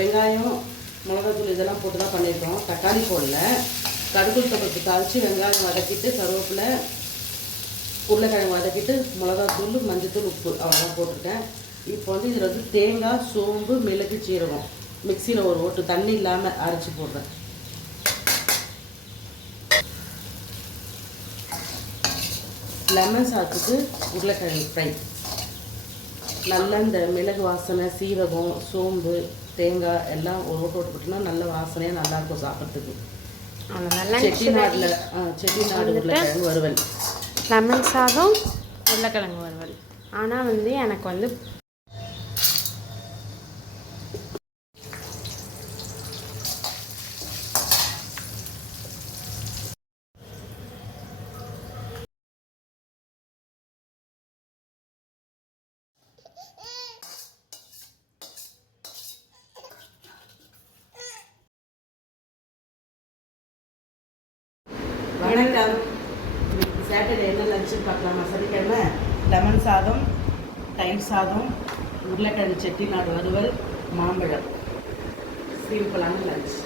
வெங்காயம் மிளகாத்தூள் இதெல்லாம் போட்டு தான் பண்ணியிருக்கோம். தக்காளி போடல. கடுகு தொகுப்பு தாளித்து வெங்காயம் வதக்கிட்டு கருவேப்பிலை உருளைக்கிழங்கு வதக்கிட்டு மிளகாத்தூள் மஞ்சத்தூள் உப்பு அவ்வளோதான் போட்டிருக்கேன். இப்போ வந்து இதில் வந்து தேங்காய் சோம்பு மிளகு சீரகம் மிக்சியில் ஒரு ஓட்டு தண்ணி இல்லாமல் அரைச்சி போடுறேன். லெமன் சாத்துக்கு உருளைக்கிழங்கு ஃப்ரை. நல்லா இந்த மிளகு வாசனை சீரகம் சோம்பு தேங்காய் எல்லாம் ஒரு ஓட்டு போட்டோம்னா நல்ல வாசனையாக நல்லாயிருக்கும் சாப்பிட்றதுக்கு. செட்டிநாடு உருளைக்கிழங்கு வறுவல், லெமன் சாதம் உருளைக்கிழங்கு வறுவல். ஆனால் வந்து எனக்கு வந்து வணக்கம். சாட்டர்டே என்ன லஞ்சுன்னு பார்க்கலாமா? சனிக்கிழமை லெமன் சாதம், தயிர் சாதம், உருளைக்கிழங்கு செட்டிநாடு வறுவல், மாம்பழம். சிம்பிளான லஞ்ச்.